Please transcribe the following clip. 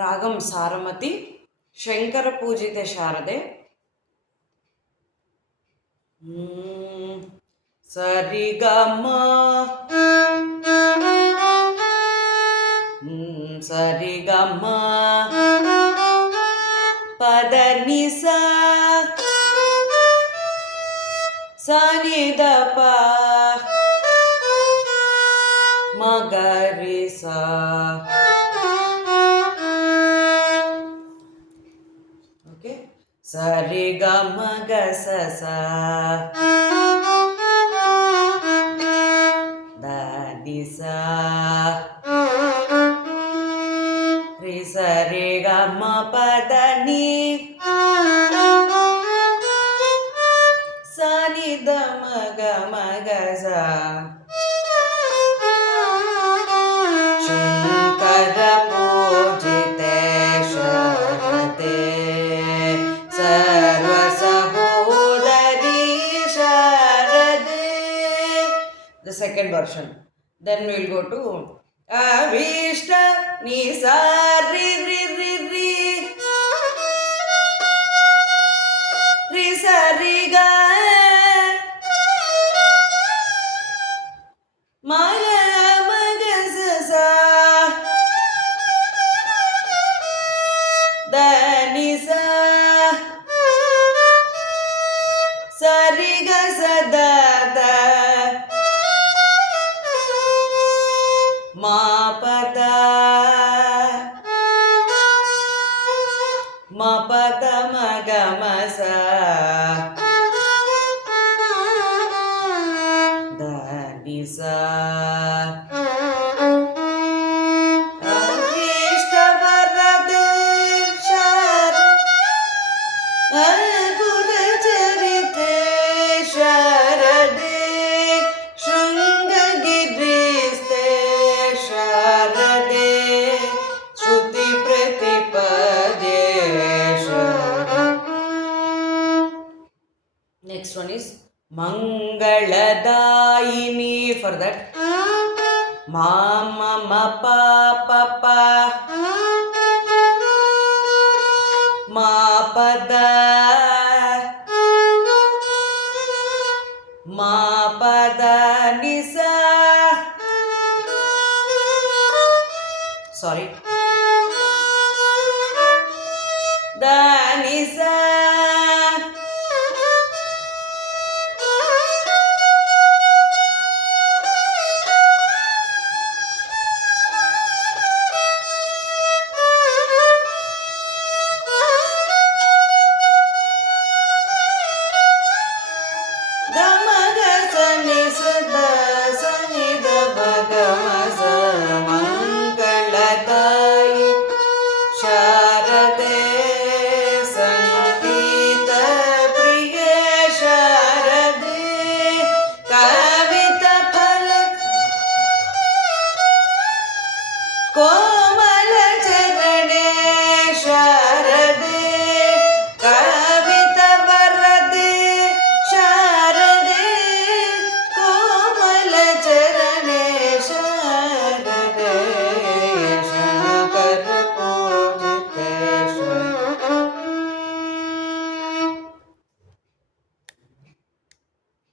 ರಾಗಂ ಸಾರಮತಿ ಶಂಕರ ಪೂಜಿತೆ ಶಾರದೆ. ಸರಿಗಮ ಸರಿಗಮ ಪದ ನಿಸ ಸನಿದಪ ಮಗರಿಸ. ಓಕೆ, ಸರಿಗಮ ಗಸ ದಿಸ ರಿ ಸರಿ ಗಮ ಪದ ನಿ ಸನಿ ದ ಮಗ ಮಗ ಸ. ಶಂಕರ ಪೂಜಿತೆ ಶಾರದೆ ಸರ್ವ ಸಹೋದರಿ ಶಾರದೆ. The second version. Then we will go to Avishta Nisa Ri Ri Ri Ri Ri Sa Ri Ga Maya Maga Sa Sa Da Ni Sa Sa Ri Ga Sa Da Da ma pada ma pada ma ga ma sa da ni sa. Avishta varade shar adbut charite sharade shringa gidriste ಶಾರದೆ ಶ್ರುತಿ ಪ್ರತಿಪದೆ. Next one is Mangaladayini. For that, ma ma ma pa pa pa ma pa da ma pa da ni sa. Sorry. Da ni sa. Da ma ga sa ni sa da sa ni da ba ga ma sa. Mangaladayi ಶಾರದೆ ಸಂಗೀತ ಪ್ರಿಯ ಶಾರದೆ ಕವಿತ ಫಲ ಕೋ